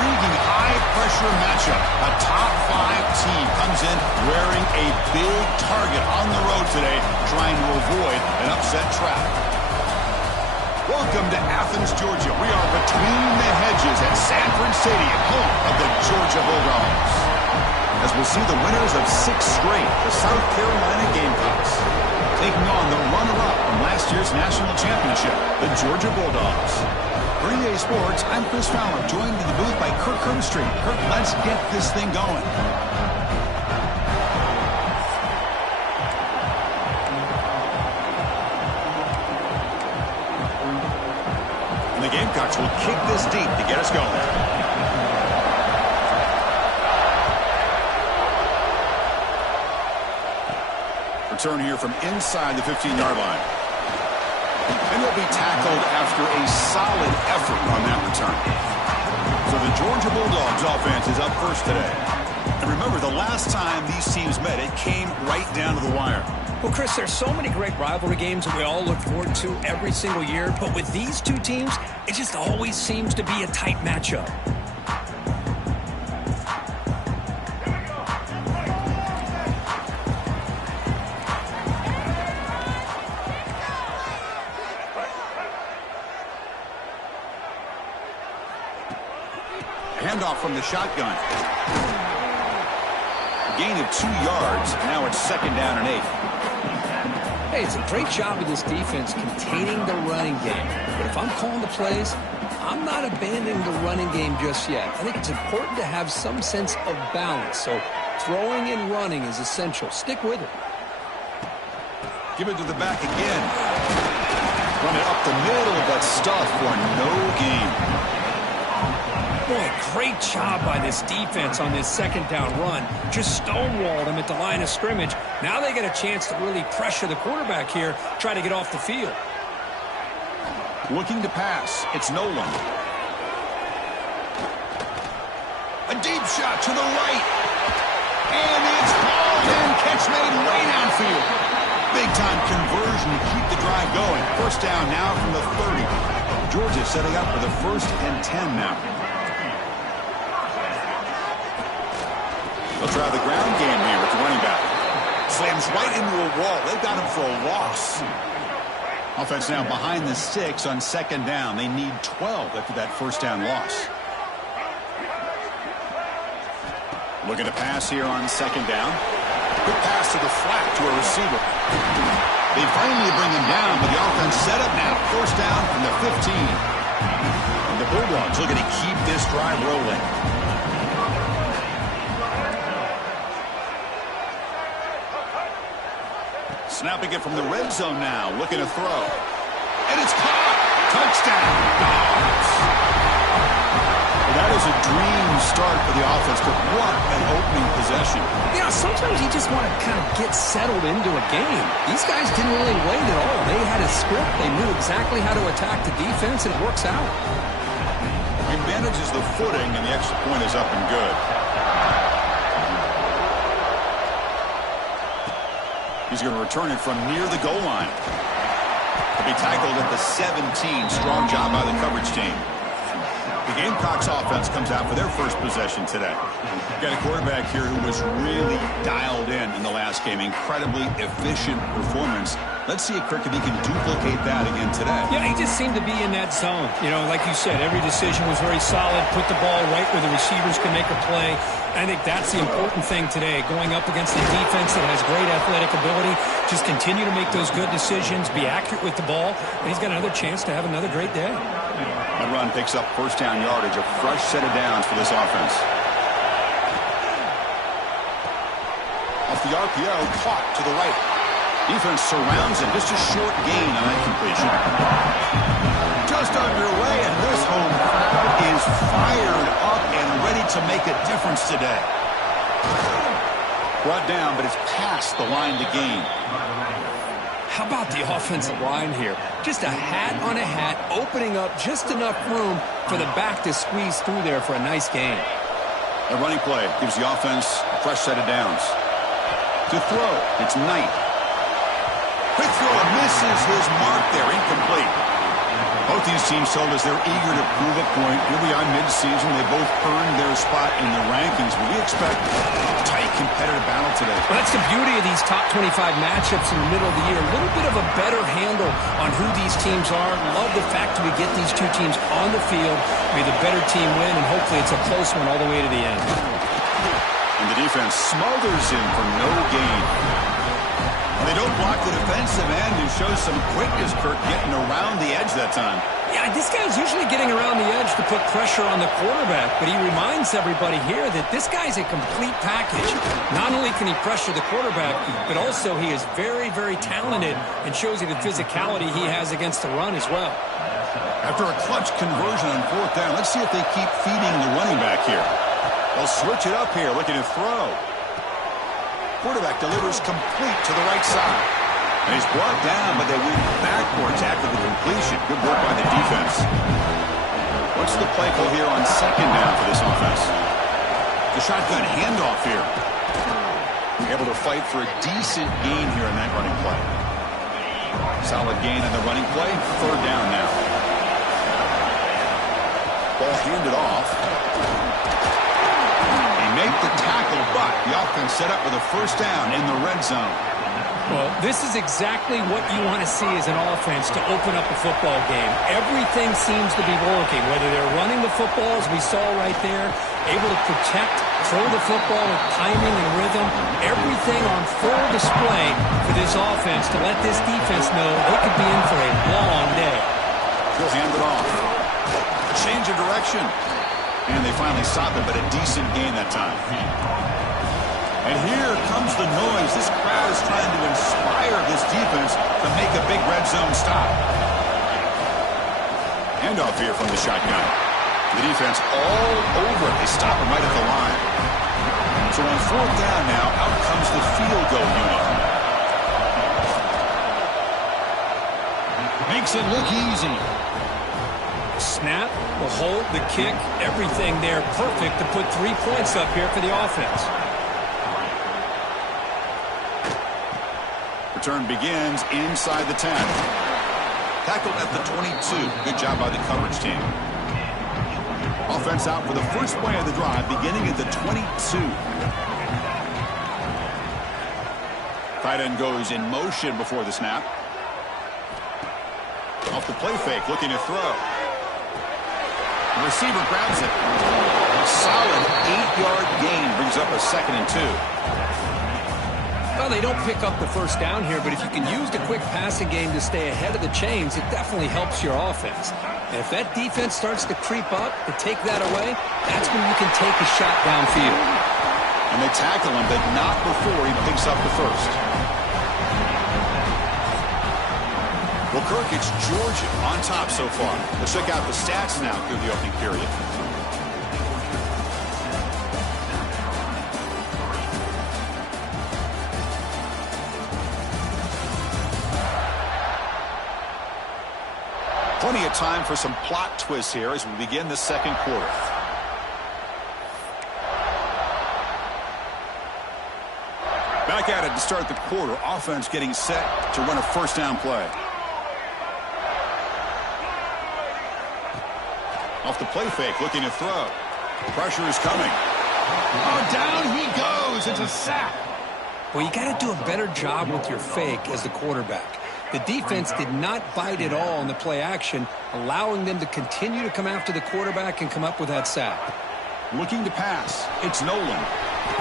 intriguing high-pressure matchup. A top-5 team comes in wearing a big target on the road today, trying to avoid an upset trap. Welcome to Athens, Georgia. We are between the hedges at Sanford Stadium, home of the Georgia Bulldogs. As we'll see the winners of 6 straight, the South Carolina Gamecocks, taking on the runner-up from last year's national championship, the Georgia Bulldogs. For EA Sports, I'm Chris Fowler, joined in the booth by Kirk Herbstreit. Kirk, let's get this thing going. And the Gamecocks will kick this deep to get us going. Return here from inside the 15-yard line. And will be tackled after a solid effort on that return. So the Georgia Bulldogs offense is up first today. And remember, the last time these teams met, it came right down to the wire. Well, Chris, there's so many great rivalry games that we all look forward to every single year. But with these two teams, it just always seems to be a tight matchup. Handoff from the shotgun. A gain of 2 yards. Now it's 2nd down and 8. Hey, it's a great job of this defense containing the running game. But if I'm calling the plays, I'm not abandoning the running game just yet. I think it's important to have some sense of balance. So throwing and running is essential. Stick with it. Give it to the back again. Run it up the middle, but stuffed for no gain. Boy, great job by this defense on this 2nd down run. Just stonewalled him at the line of scrimmage. Now they get a chance to really pressure the quarterback here, try to get off the field. Looking to pass. It's Nolan. A deep shot to the right. And it's hauled in. Catch made way downfield. Big-time conversion to keep the drive going. 1st down now from the 30. Georgia setting up for the 1st and 10 now. They'll try the ground game here with the running back. Slams right into a wall. They've got him for a loss. Offense now behind the 6 on 2nd down. They need 12 after that 1st down loss. Looking to pass here on 2nd down. Good pass to the flat to a receiver. They finally bring him down, but the offense set up now. 1st down from the 15. And the Bulldogs looking to keep this drive rolling. Snapping it from the red zone now. Looking to throw. And it's caught. Touchdown. Dogs. Well, that is a dream start for the offense, but what an opening possession. Yeah, sometimes you just want to kind of get settled into a game. These guys didn't really wait at all. They had a script. They knew exactly how to attack the defense, and it works out. He manages the footing, and the extra point is up and good. He's going to return it from near the goal line. He'll be tackled at the 17. Strong job by the coverage team. The Gamecocks offense comes out for their first possession today. Got a quarterback here who was really dialed in the last game. Incredibly efficient performance. Let's see if Kirk, if he can duplicate that again today. Yeah, he just seemed to be in that zone. You know, like you said, every decision was very solid. Put the ball right where the receivers can make a play. I think that's the important thing today, going up against a defense that has great athletic ability. Just continue to make those good decisions, be accurate with the ball, and he's got another chance to have another great day. That run picks up 1st down yardage, a fresh set of downs for this offense. Off the RPO, caught to the right. Defense surrounds him. Just a short gain on that completion. Just underway, and this home crowd is fired up and ready to make a difference today. Brought down, but it's past the line to gain. How about the offensive line here? Just a hat on a hat, opening up just enough room for the back to squeeze through there for a nice gain. A running play gives the offense a fresh set of downs. To throw, it's Knight. Quick throw, misses his mark there, incomplete. Both these teams told us they're eager to prove a point. Here we are mid-season. They both earned their spot in the rankings. But we expect a tight, competitive battle today. Well, that's the beauty of these top 25 matchups in the middle of the year. A little bit of a better handle on who these teams are. Love the fact that we get these two teams on the field. May the better team win, and hopefully it's a close one all the way to the end. And the defense smothers him for no gain. They don't block the defensive end and show some quickness, Kirk, getting around the edge that time. Yeah, this guy's usually getting around the edge to put pressure on the quarterback, but he reminds everybody here that this guy's a complete package. Not only can he pressure the quarterback, but also he is very, very talented and shows you the physicality he has against the run as well. After a clutch conversion on 4th down, let's see if they keep feeding the running back here. They'll switch it up here, looking to throw. Quarterback delivers complete to the right side. And he's brought down, but they went backwards after the completion. Good work by the defense. What's the play call here on 2nd down for this offense? The shotgun handoff here. Able to fight for a decent gain here in that running play. Solid gain on the running play. 3rd down now. Ball handed off. Make the tackle, but the offense set up with a 1st down in the red zone. Well, this is exactly what you want to see as an offense to open up a football game. Everything seems to be working, whether they're running the football, as we saw right there, able to protect, throw the football with timing and rhythm, everything on full display for this offense to let this defense know they could be in for a long day. He'll hand it off. Change of direction. And they finally stop it, but a decent gain that time. And here comes the noise. This crowd is trying to inspire this defense to make a big red zone stop. Handoff here from the shotgun. The defense all over it. They stop him right at the line. So on 4th down now, out comes the field goal unit. Makes it look easy. Snap, the hold, the kick, everything there perfect to put 3 points up here for the offense. Return begins inside the 10. Tackled at the 22. Good job by the coverage team. Offense out for the first play of the drive, beginning at the 22. Tight end goes in motion before the snap. Off the play fake, looking to throw. The receiver grabs it. Solid 8-yard gain, brings up a 2nd and 2. Well, they don't pick up the 1st down here, but if you can use the quick passing game to stay ahead of the chains, it definitely helps your offense. And if that defense starts to creep up, to take that away, that's when you can take a shot downfield. And they tackle him, but not before he picks up the 1st. Well, Kirk, it's Georgia on top so far. Let's check out the stats now through the opening period. Plenty of time for some plot twists here as we begin the 2nd quarter. Back at it to start the quarter. Offense getting set to run a 1st down play. Off the play fake, looking to throw. Pressure is coming. Oh, down he goes. It's a sack. Well, you got to do a better job with your fake as the quarterback. The defense did not bite at all in the play action, allowing them to continue to come after the quarterback and come up with that sack. Looking to pass. It's Nolan.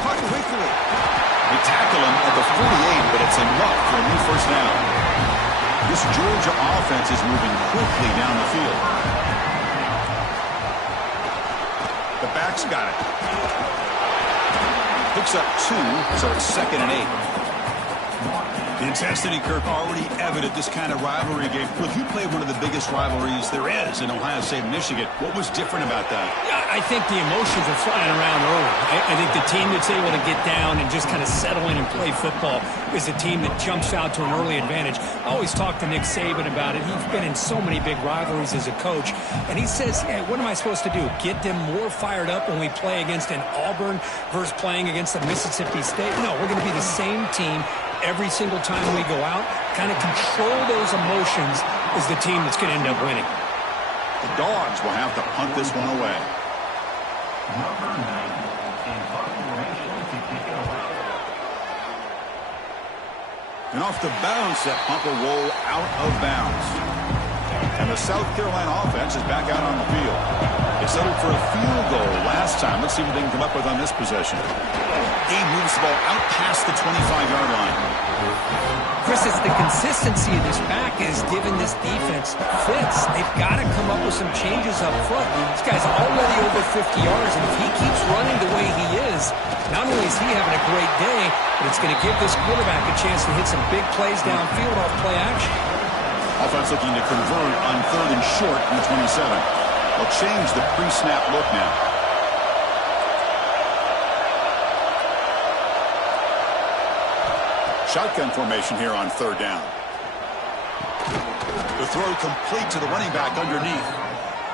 Caught quickly. They tackle him at the 48, but it's enough for a new 1st down. This Georgia offense is moving quickly down the field. The back's got it. Picks up 2, so it's 2nd and 8. The intensity, Kirk, already evident this kind of rivalry game. Look, you played one of the biggest rivalries there is in Ohio State and Michigan. What was different about that? Yeah, I think the emotions are flying around early. I think the team that's able to get down and just kind of settle in and play football is a team that jumps out to an early advantage. I always talk to Nick Saban about it. He's been in so many big rivalries as a coach, and he says, hey, what am I supposed to do? Get them more fired up when we play against an Auburn versus playing against a Mississippi State? No, we're going to be the same team every single time we go out. Kind of control those emotions is the team that's going to end up winning. The Dogs will have to punt this one away. And off the bounce, that punt will roll out of bounds. And the South Carolina offense is back out on the field. They settled for a field goal last time. Let's see what they can come up with on this possession. He moves the ball out past the 25-yard line. Chris, it's the consistency of this back is giving this defense fits. They've got to come up with some changes up front. This guy's already over 50 yards, and if he keeps running the way he is, not only is he having a great day, but it's going to give this quarterback a chance to hit some big plays downfield off play action. Offense looking to convert on 3rd and short from the 27. They'll change the pre-snap look now. Shotgun formation here on 3rd down. The throw complete to the running back underneath.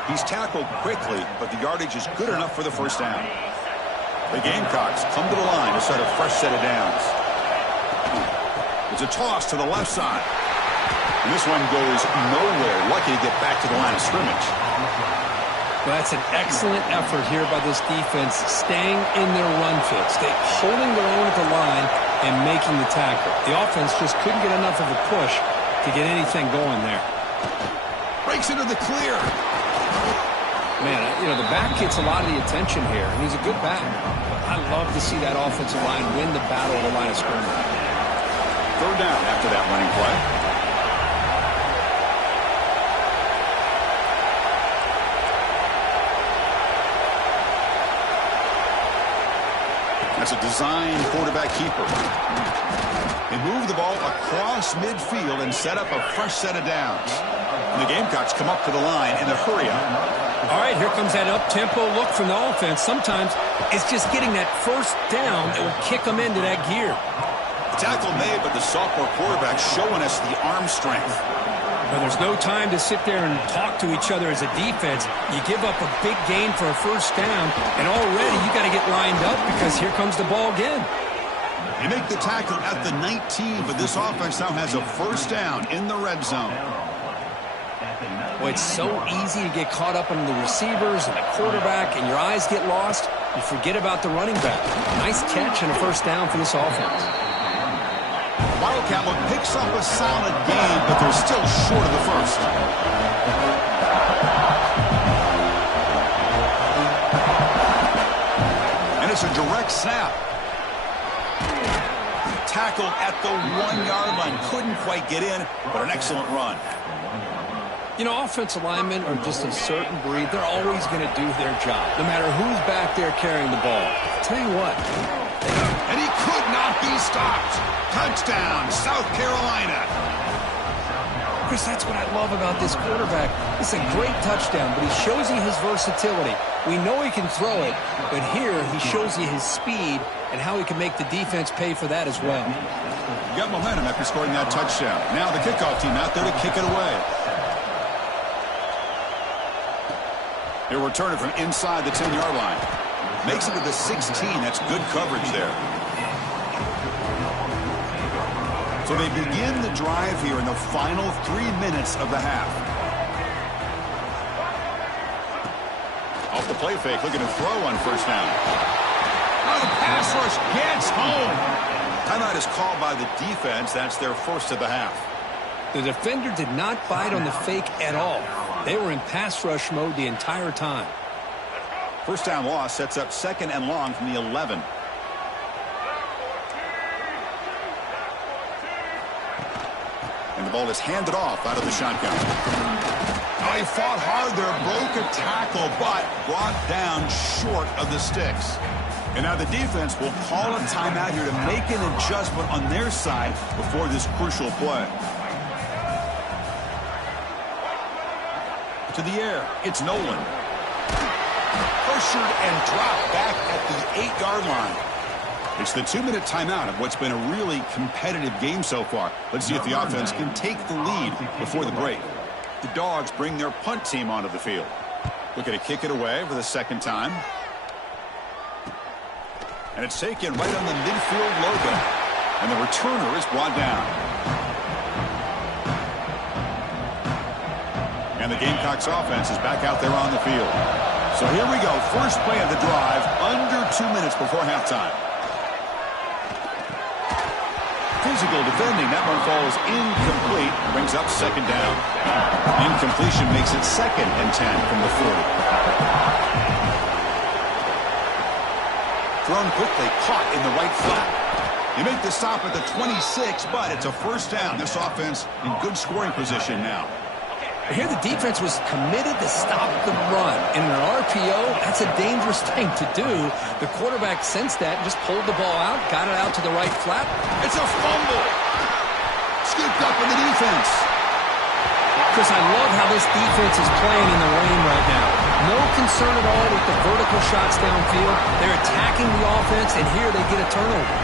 He's tackled quickly, but the yardage is good enough for the first down. The Gamecocks come to the line to set a fresh set of downs. It's a toss to the left side. And this one goes nowhere. Lucky to get back to the line of scrimmage. Well, that's an excellent effort here by this defense, staying in their run fix. They're holding their own at the line and making the tackle. The offense just couldn't get enough of a push to get anything going there. Breaks into the clear. Man, you know, the back gets a lot of the attention here, and he's a good back. I love to see that offensive line win the battle at the line of scrimmage. 3rd down after that running play. That's a design quarterback keeper. They move the ball across midfield and set up a fresh set of downs. And the Gamecocks come up to the line in a hurry up. All right, here comes that up-tempo look from the offense. Sometimes it's just getting that first down that will kick them into that gear. The tackle made, but the sophomore quarterback showing us the arm strength. Well, there's no time to sit there and talk to each other as a defense. You give up a big gain for a first down, and already you got to get lined up because here comes the ball again. They make the tackle at the 19, but this offense now has a first down in the red zone. Well, it's so easy to get caught up in the receivers and the quarterback, and your eyes get lost. You forget about the running back. Nice catch and a first down for this offense. Wildcat picks up a solid gain, but they're still short of the first. And it's a direct snap. Tackle at the 1-yard line. Couldn't quite get in, but an excellent run. You know, offensive linemen are just a certain breed. They're always going to do their job, no matter who's back there carrying the ball. I'll tell you what. And he could not be stopped. Touchdown, South Carolina. Chris, that's what I love about this quarterback. It's a great touchdown, but he shows you his versatility. We know he can throw it, but here he shows you his speed and how he can make the defense pay for that as well. You got momentum after scoring that touchdown. Now the kickoff team out there to kick it away. He'll return it from inside the 10-yard line. Makes it to the 16. That's good coverage there. So they begin the drive here in the final 3 minutes of the half. Off the play fake, looking to throw on first down. Oh, the pass rush gets home. Timeout is called by the defense. That's their first of the half. The defender did not bite on the fake at all. They were in pass rush mode the entire time. First down loss sets up 2nd and long from the 11. And the ball is handed off out of the shotgun. Oh, he fought hard there, broke a tackle, but brought down short of the sticks. And now the defense will call a timeout here to make an adjustment on their side before this crucial play. To the air, it's Nolan. Pressured and dropped back at the 8-yard line. It's the 2-minute timeout of what's been a really competitive game so far. Let's see if the offense can take the lead before the break. The Dogs bring their punt team onto the field. Looking to kick it away for the second time. And it's taken right on the midfield logo. And the returner is brought down. And the Gamecocks offense is back out there on the field. So here we go. First play of the drive, under 2 minutes before halftime. Physical defending. That one falls incomplete. Brings up second down. Incompletion makes it 2nd and 10 from the 40. Thrown quickly, caught in the right flat. You make the stop at the 26, but it's a first down. This offense in good scoring position now. Here the defense was committed to stop the run. In an RPO, that's a dangerous thing to do. The quarterback sensed that and just pulled the ball out, got it out to the right flat. It's a fumble. Scooped up in the defense. Chris, I love how this defense is playing in the rain right now. No concern at all with the vertical shots downfield. They're attacking the offense, and here they get a turnover.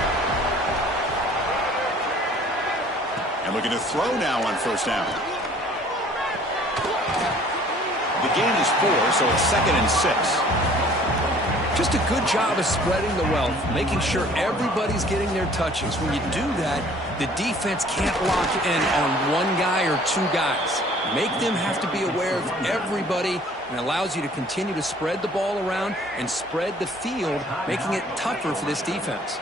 And looking to throw now on first down. The gain is 4, so it's 2nd and 6. Just a good job of spreading the wealth, making sure everybody's getting their touches. When you do that, the defense can't lock in on one guy or two guys. Make them have to be aware of everybody, and allows you to continue to spread the ball around and spread the field, making it tougher for this defense.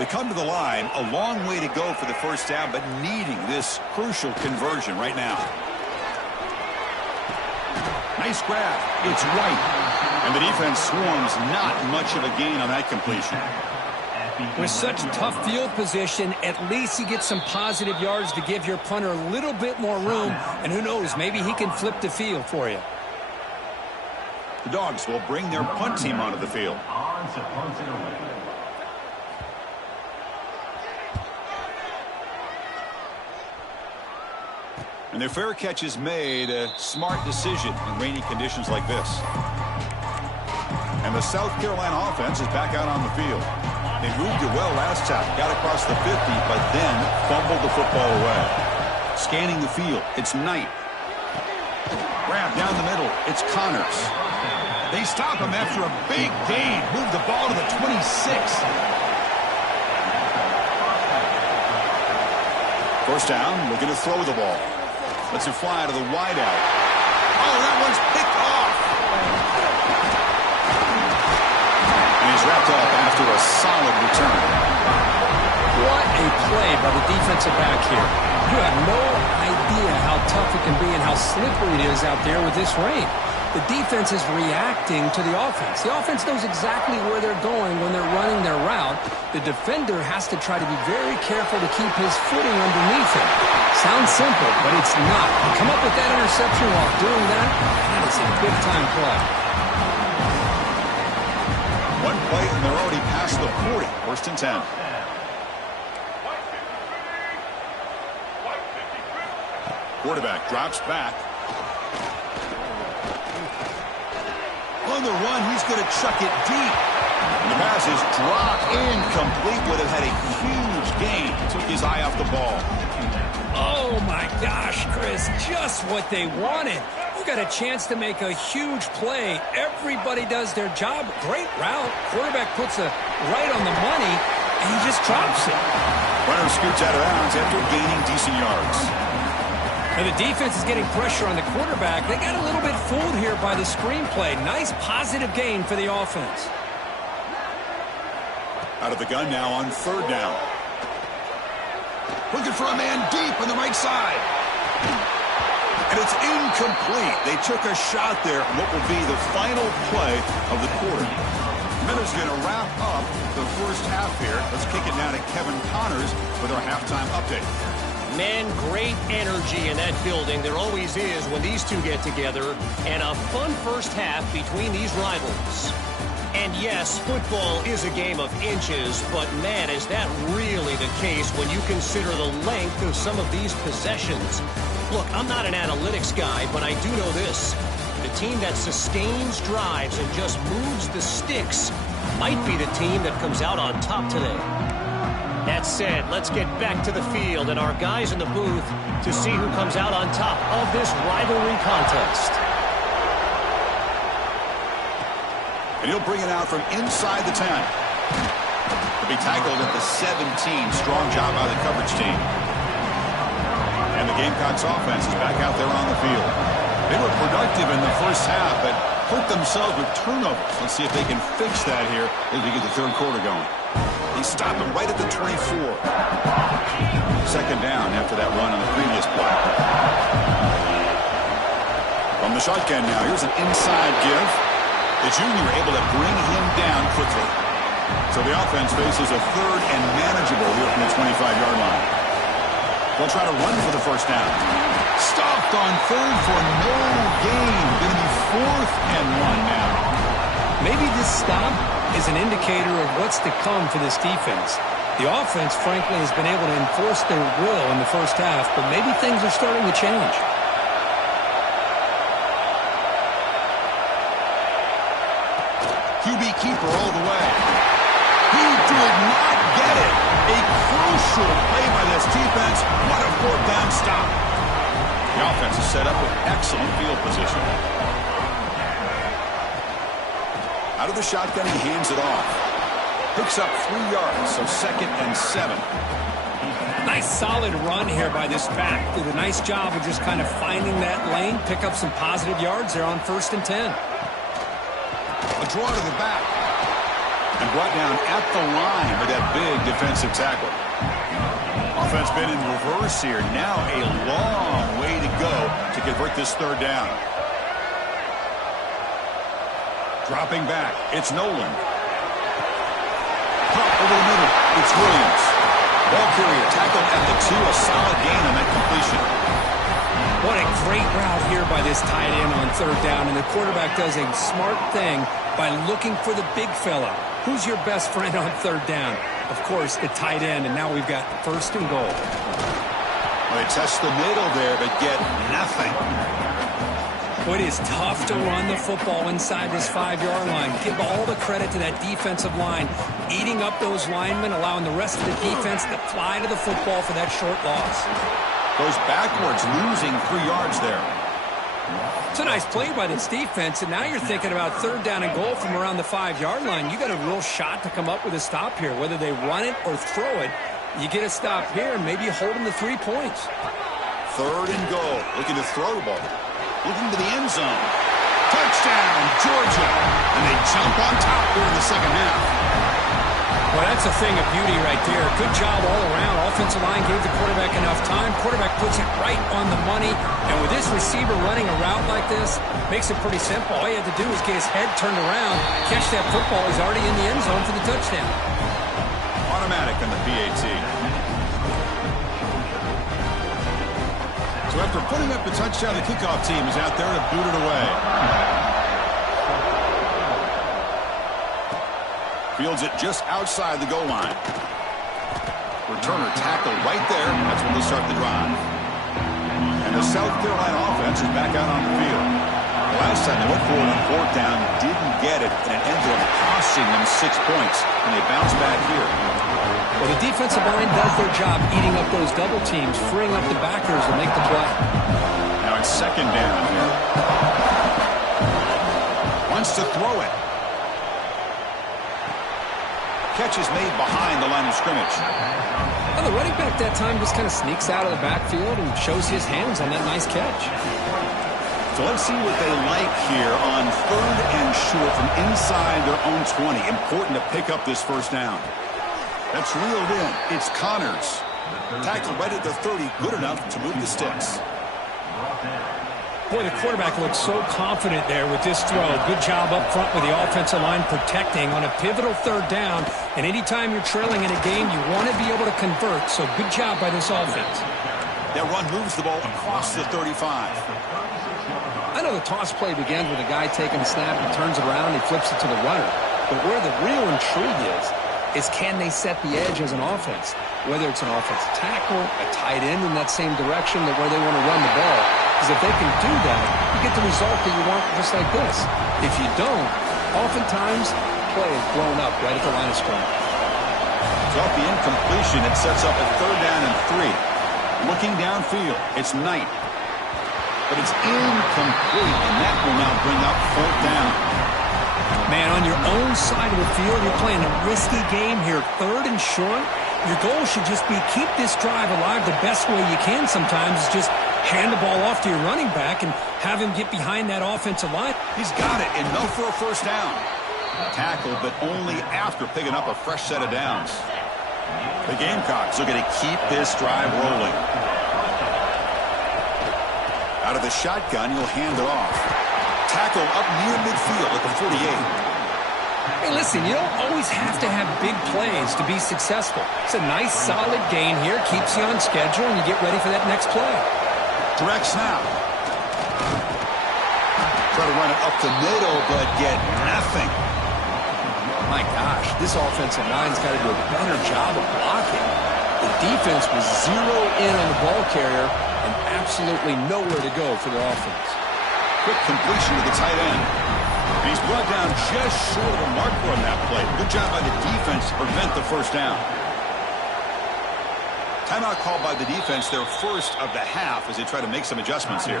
They come to the line, a long way to go for the first down, but needing this crucial conversion right now. Nice grab. It's right. And the defense swarms, not much of a gain on that completion. With such tough field position, at least you get some positive yards to give your punter a little bit more room. And who knows, maybe he can flip the field for you. The Dogs will bring their punt team onto the field. And their fair catch is made, a smart decision in rainy conditions like this. And the South Carolina offense is back out on the field. They moved it well last time, got across the 50, but then fumbled the football away. Scanning the field, it's Knight. Grab down the middle, it's Connors. They stop him after a big gain. Move the ball to the 26. First down, looking to throw the ball. Lets it fly to the wideout. Oh, that one's picked off. And he's wrapped up after a solid return. What a play by the defensive back here. You have no idea how tough it can be and how slippery it is out there with this rain. The defense is reacting to the offense. The offense knows exactly where they're going when they're running their route. The defender has to try to be very careful to keep his footing underneath him. Sounds simple, but it's not. To come up with that interception while doing that, that is a big-time play. One play, and they're already past the 40. First and 10. Quarterback drops back. On the run, he's going to chuck it deep. And the pass is dropped incomplete. Would have had a huge gain. Took his eye off the ball. Oh, my gosh, Chris, just what they wanted. You got a chance to make a huge play. Everybody does their job. Great route. Quarterback puts it right on the money, and he just drops it. Runner scoots out of bounds after gaining decent yards. And the defense is getting pressure on the quarterback. They got a little bit fooled here by the screenplay. Nice positive gain for the offense. Out of the gun now on third down. Looking for a man deep on the right side. And it's incomplete. They took a shot there on what will be the final play of the quarter. Miller's going to wrap up the first half here. Let's kick it now to Kevin Connors with our halftime update. Man, great energy in that building. There always is when these two get together. And a fun first half between these rivals. And yes, football is a game of inches, but man, is that really the case when you consider the length of some of these possessions. Look, I'm not an analytics guy, but I do know this. The team that sustains drives and just moves the sticks might be the team that comes out on top today. That said, let's get back to the field and our guys in the booth to see who comes out on top of this rivalry contest. And he'll bring it out from inside the 10. He'll be tackled at the 17. Strong job by the coverage team. And the Gamecocks offense is back out there on the field. They were productive in the first half, but hurt themselves with turnovers. Let's see if they can fix that here as we get the third quarter going. They stop him right at the 24. Second down after that run on the previous play. From the shotgun now, here's an inside give. The junior able to bring him down quickly. So the offense faces a third and manageable here from the 25-yard line. They'll try to run for the first down. Stopped on third for no gain. Going to be 4th and 1 now. Maybe this stop is an indicator of what's to come for this defense. The offense, frankly, has been able to enforce their will in the first half, but maybe things are starting to change. QB keeper all the way. He did not get it. A crucial play by this defense. What a 4th down stop. The offense is set up with excellent field position. Out of the shotgun, he hands it off. Picks up 3 yards, so 2nd and 7. Nice solid run here by this pack. Did a nice job of just kind of finding that lane, pick up some positive yards there on 1st and 10. A draw to the back. And brought down at the line with that big defensive tackle. Offense been in reverse here. Now a long way to go to convert this third down. Dropping back, it's Nolan. Pop over the middle, it's Williams. Ball carrier tackled at the 2, a solid gain on that completion. What a great route here by this tight end on third down, and the quarterback does a smart thing by looking for the big fella. Who's your best friend on third down? Of course, the tight end, and now we've got 1st and goal. Well, they test the middle there, but get nothing. Well, it is tough to run the football inside this 5-yard line. Give all the credit to that defensive line, eating up those linemen, allowing the rest of the defense to fly to the football for that short loss. Goes backwards, losing 3 yards there. It's a nice play by this defense, and now you're thinking about third down and goal from around the 5-yard line. You got a real shot to come up with a stop here. Whether they run it or throw it, you get a stop here, and maybe you hold them to 3 points. 3rd and goal, looking to throw the ball. Looking to the end zone. Touchdown, Georgia. And they jump on top here in the second half. Well, that's a thing of beauty right there. Good job all around. Offensive line gave the quarterback enough time. Quarterback puts it right on the money. And with this receiver running a route like this, makes it pretty simple. All you have to do is get his head turned around, catch that football. He's already in the end zone for the touchdown. Automatic on the PAT. So after putting up the touchdown, the kickoff team is out there to boot it away. Fields it just outside the goal line. Returner tackled right there. That's when they start the drive. And the South Carolina offense is back out on the field. The last time they went for it on 4th down, didn't get it, and it ended up costing them 6 points. And they bounce back here. Well, the defensive line does their job eating up those double teams, freeing up the backers to make the play. Now it's 2nd down here. Wants to throw it. Catch is made behind the line of scrimmage. Well, the running back that time just kind of sneaks out of the backfield and shows his hands on that nice catch. So let's see what they like here on 3rd and short from inside their own 20. Important to pick up this first down. That's reeled in. It's Connors. Tackled right at the 30. Good enough to move the sticks. Boy, the quarterback looks so confident there with this throw. Good job up front with the offensive line protecting on a pivotal third down. And anytime you're trailing in a game, you want to be able to convert. So good job by this offense. That run moves the ball across the 35. I know the toss play begins with a guy taking the snap and turns it around and flips it to the runner. But where the real intrigue is can they set the edge as an offense? Whether it's an offensive tackle, a tight end in that same direction that where they want to run the ball. Because if they can do that, you get the result that you want just like this. If you don't, oftentimes play is blown up right at the line of scrimmage. So off the incompletion, it sets up a 3rd down and 3. Looking downfield, it's Knight. But it's incomplete, and that will now bring up 4th down. Man, on your own side of the field, you're playing a risky game here. 3rd and short. Your goal should just be keep this drive alive the best way you can sometimes. Is just hand the ball off to your running back and have him get behind that offensive line. He's got it, enough for a first down. Tackled, but only after picking up a fresh set of downs. The Gamecocks are going to keep this drive rolling. Out of the shotgun, he'll hand it off. Tackle up near midfield at the 48. Hey, listen, you don't always have to have big plays to be successful. It's a nice, solid gain here. Keeps you on schedule, and you get ready for that next play. Direct snap. Try to run it up the middle, but get nothing. My gosh, this offensive line's got to do a better job of blocking. The defense was zero in on the ball carrier and absolutely nowhere to go for their offense. Quick completion to the tight end. And he's brought down just short of the marker on that play. Good job by the defense to prevent the first down. Timeout called by the defense, their first of the half, as they try to make some adjustments here.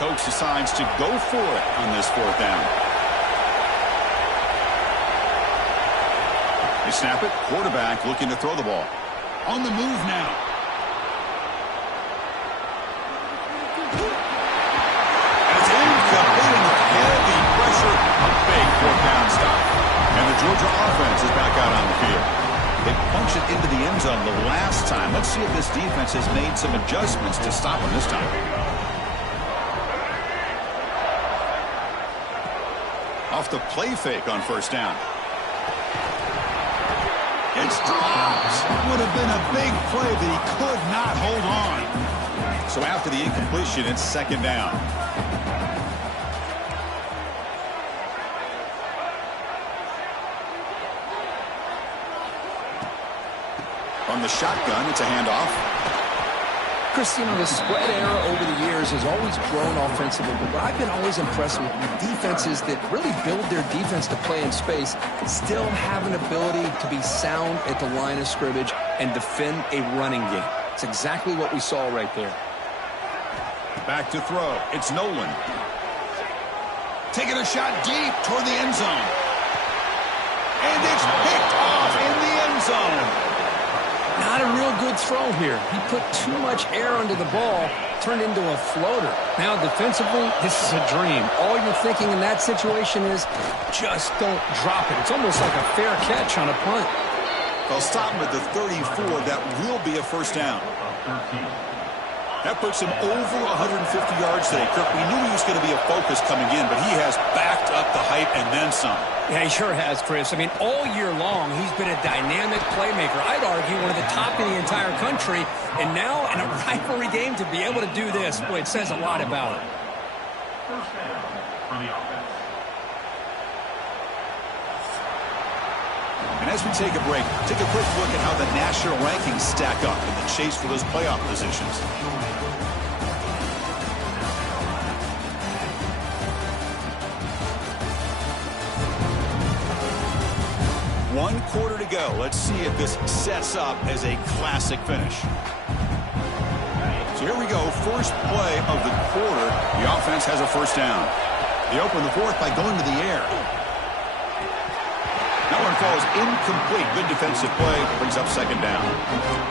Coach decides to go for it on this fourth down. They snap it. Quarterback looking to throw the ball. On the move now. It's incomplete in the heavy pressure. A big fourth down stop. And the Georgia offense is back out on the field. They punched it into the end zone the last time. Let's see if this defense has made some adjustments to stop them this time. Off the play fake on first down. It's dropped. Would have been a big play that he could not hold on. So after the incompletion, it's second down. From the shotgun, it's a handoff. Chris, you know, the spread era over the years has always grown offensively, but I've been always impressed with defenses that really build their defense to play in space, still have an ability to be sound at the line of scrimmage and defend a running game. It's exactly what we saw right there. Back to throw. It's Nolan. Taking a shot deep toward the end zone. And it's picked off in the end zone. Not a real good throw here. He put too much air under the ball, turned into a floater. Now, defensively, this is a dream. All you're thinking in that situation is just don't drop it. It's almost like a fair catch on a punt. They'll stop him at the 34. That will be a first down. That puts him over 150 yards today. Kirk, we knew he was going to be a focus coming in, but he has backed up the hype and then some. Yeah, he sure has, Chris. I mean, all year long, he's been a dynamic playmaker. I'd argue one of the top in the entire country. And now, in a rivalry game, to be able to do this, boy, it says a lot about it. First down for the offense. And as we take a break, take a quick look at how the national rankings stack up in the chase for those playoff positions. One quarter to go. Let's see if this sets up as a classic finish. So here we go. First play of the quarter. The offense has a first down. They open the fourth by going to the air. That one falls incomplete. Good defensive play. Brings up second down.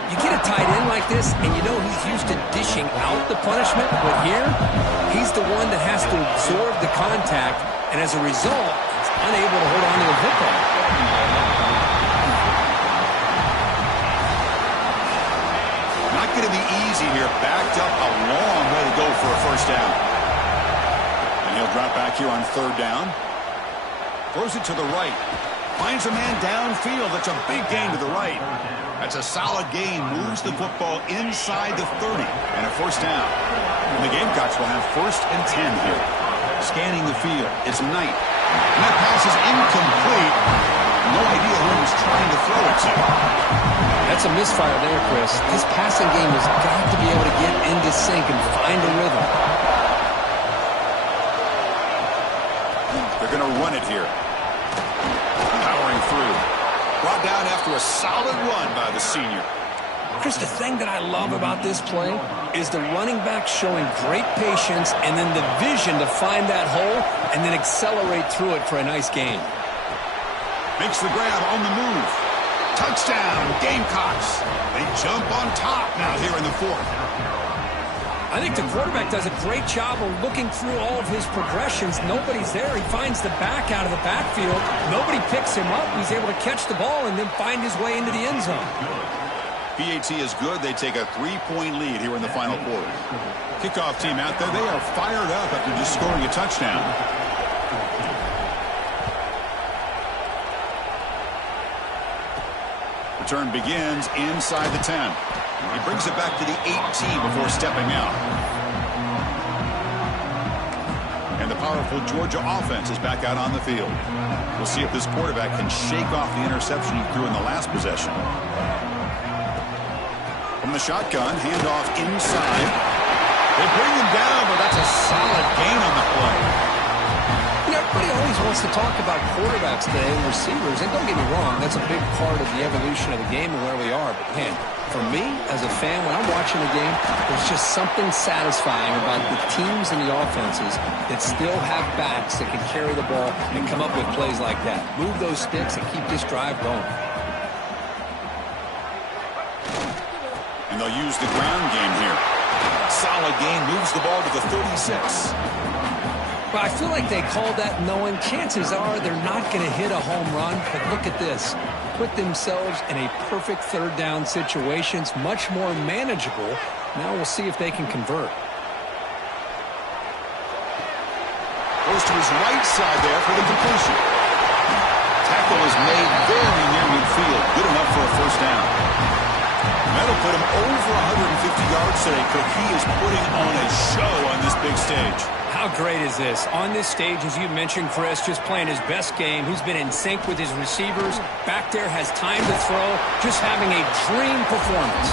You get a tight end like this, and you know he's used to dishing out the punishment. But here, he's the one that has to absorb the contact. And as a result, he's unable to hold on to the football. Not going to be easy here. Backed up a long way to go for a first down. And he'll drop back here on third down. Throws it to the right. Finds a man downfield. That's a big gain to the right. That's a solid gain. Moves the football inside the 30. And a first down. And the Gamecocks will have 1st and 10 here. Scanning the field. It's Knight. And that pass is incomplete. No idea who he was trying to throw it to. That's a misfire there, Chris. This passing game has got to be able to get into sync and find a rhythm. They're going to run it here. Powering through. Brought down after a solid run by the senior. Chris, the thing that I love about this play is the running back showing great patience and then the vision to find that hole and then accelerate through it for a nice gain. Makes the grab on the move. Touchdown, Gamecocks. They jump on top now here in the fourth. I think the quarterback does a great job of looking through all of his progressions. Nobody's there. He finds the back out of the backfield. Nobody picks him up. He's able to catch the ball and then find his way into the end zone. PAT is good. They take a 3-point lead here in the final quarter. Kickoff team out there. They are fired up after just scoring a touchdown. Return begins inside the 10. He brings it back to the 18 before stepping out. And the powerful Georgia offense is back out on the field. We'll see if this quarterback can shake off the interception he threw in the last possession. From the shotgun, handoff inside. They bring him down, but that's a solid gain on the play. Everybody always wants to talk about quarterbacks today and receivers, and don't get me wrong, that's a big part of the evolution of the game and where we are. But, man, for me, as a fan, when I'm watching the game, there's just something satisfying about the teams and the offenses that still have backs that can carry the ball and come up with plays like that. Move those sticks and keep this drive going. And they'll use the ground game here. Solid gain, moves the ball to the 36. Well, I feel like they called that knowing chances are they're not going to hit a home run. But look at this. Put themselves in a perfect third down situation. It's much more manageable. Now we'll see if they can convert. Goes to his right side there for the completion. Tackle is made very near midfield. Good enough for a first down. That'll put him over 150 yards today. He is putting on a show on this big stage. How great is this? On this stage, as you mentioned, Chris, just playing his best game. He's been in sync with his receivers. Back there, has time to throw. Just having a dream performance.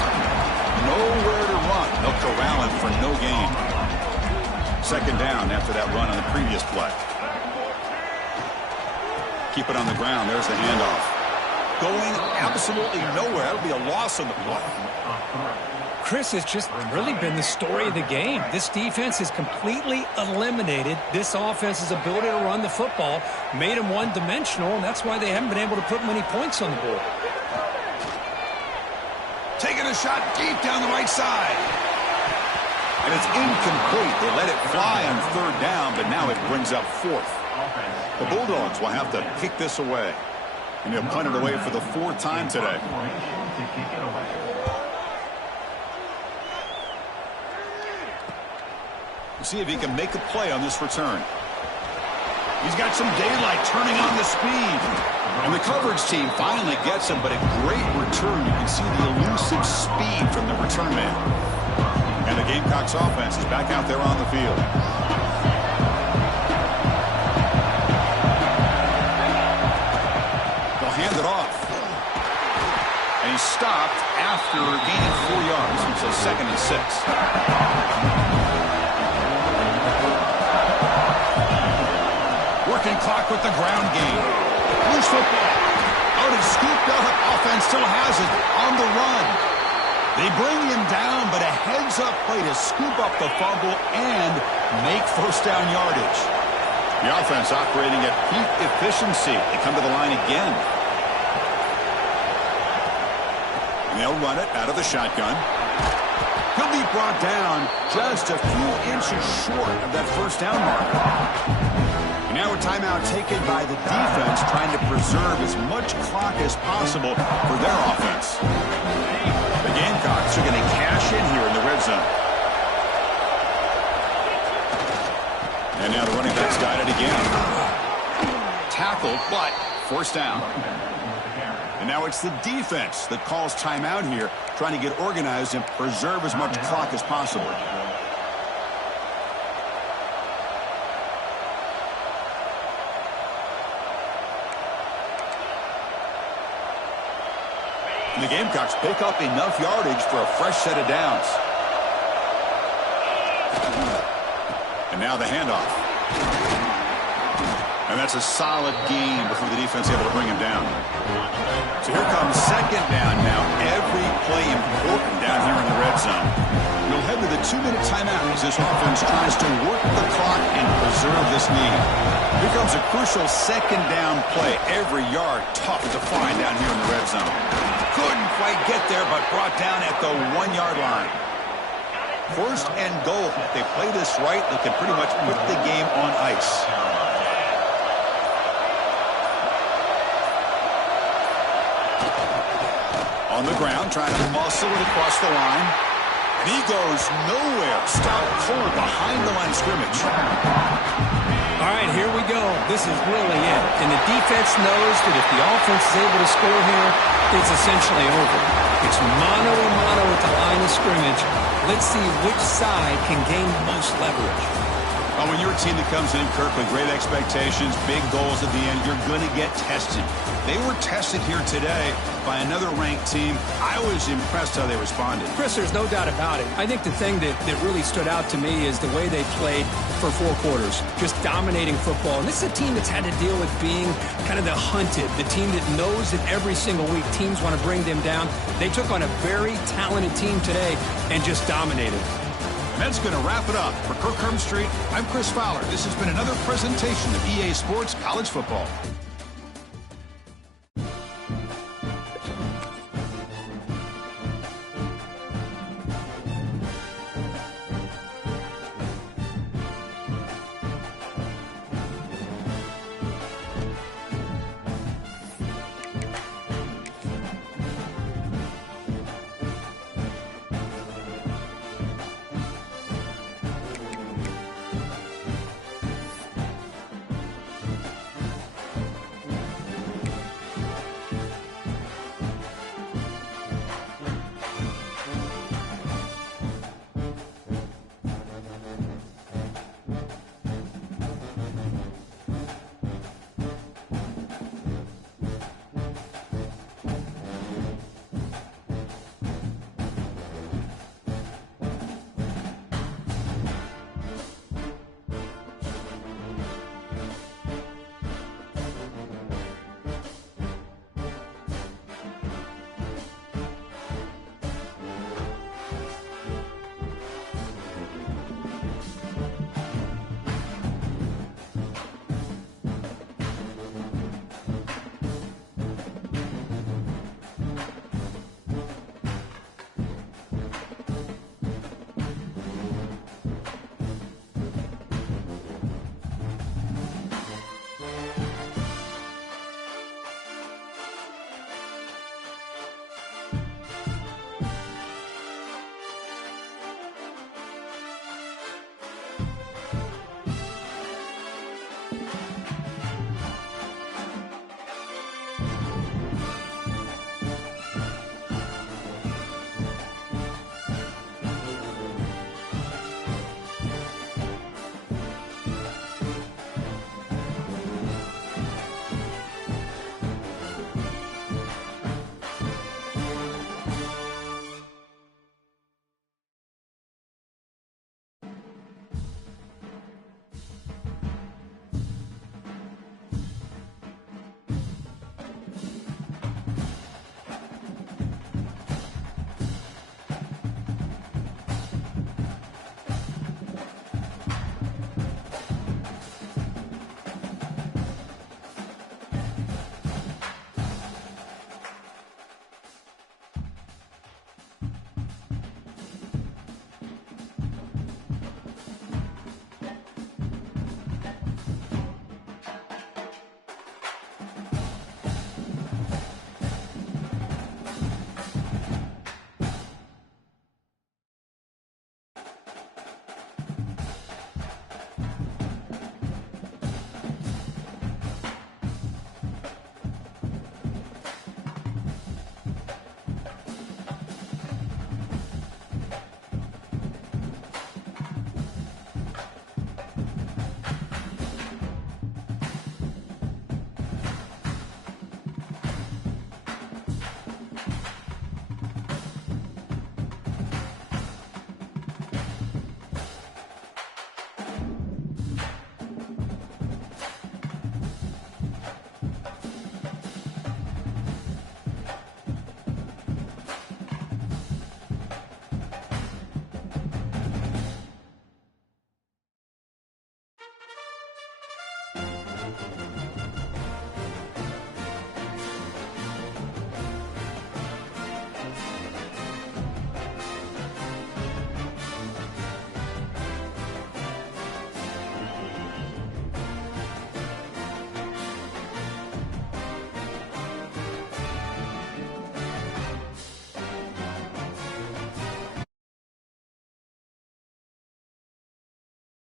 Nowhere to run. They'll corral him for no gain. Second down after that run on the previous play. Keep it on the ground. There's the handoff. Going absolutely nowhere. That'll be a loss on the play. Chris, has just really been the story of the game. This defense has completely eliminated this offense's ability to run the football, made them one-dimensional, and that's why they haven't been able to put many points on the board. Taking a shot deep down the right side. And it's incomplete. They let it fly on third down, but now it brings up fourth. The Bulldogs will have to kick this away. And they'll punt it away for the fourth time today. See if he can make a play on this return. He's got some daylight turning on the speed. And the coverage team finally gets him, but a great return. You can see the elusive speed from the return man. And the Gamecocks offense is back out there on the field. They'll hand it off. And he's stopped after gaining 4 yards. So 2nd and 6. Working clock with the ground game. Loose football. Out and scooped up. Offense still has it on the run. They bring him down, but a heads-up play to scoop up the fumble and make first down yardage. The offense operating at peak efficiency. They come to the line again. And they'll run it out of the shotgun. He'll be brought down just a few inches short of that first down marker. Now a timeout taken by the defense, trying to preserve as much clock as possible for their offense. The Gamecocks are going to cash in here in the red zone. And now the running back's got it again. Tackled, but first down. And now it's the defense that calls timeout here, trying to get organized and preserve as much clock as possible. And the Gamecocks pick up enough yardage for a fresh set of downs. And now the handoff. And that's a solid gain before the defense able to bring him down. So here comes second down now. Every play important down here in the red zone. We'll head to the 2-minute timeout as this offense tries to work the clock and preserve this lead. Here comes a crucial second down play. Every yard tough to find down here in the red zone. Couldn't quite get there, but brought down at the 1-yard line. First and goal. If they play this right, they can pretty much put the game on ice. On the ground, trying to muscle it across the line. And he goes nowhere. Stop forward behind the line of scrimmage. All right, here we go. This is really it. And the defense knows that if the offense is able to score here, it's essentially over. It's mano a mano at the line of scrimmage. Let's see which side can gain the most leverage. Well, when you're a team that comes in, Kirk, with great expectations, big goals at the end, you're going to get tested. They were tested here today by another ranked team. I was impressed how they responded. Chris, there's no doubt about it. I think the thing that really stood out to me is the way they played for 4 quarters, just dominating football. And this is a team that's had to deal with being kind of the hunted, the team that knows that every single week teams want to bring them down. They took on a very talented team today and just dominated. And that's going to wrap it up. For Kirk Herbstreit, I'm Chris Fowler. This has been another presentation of EA Sports College Football.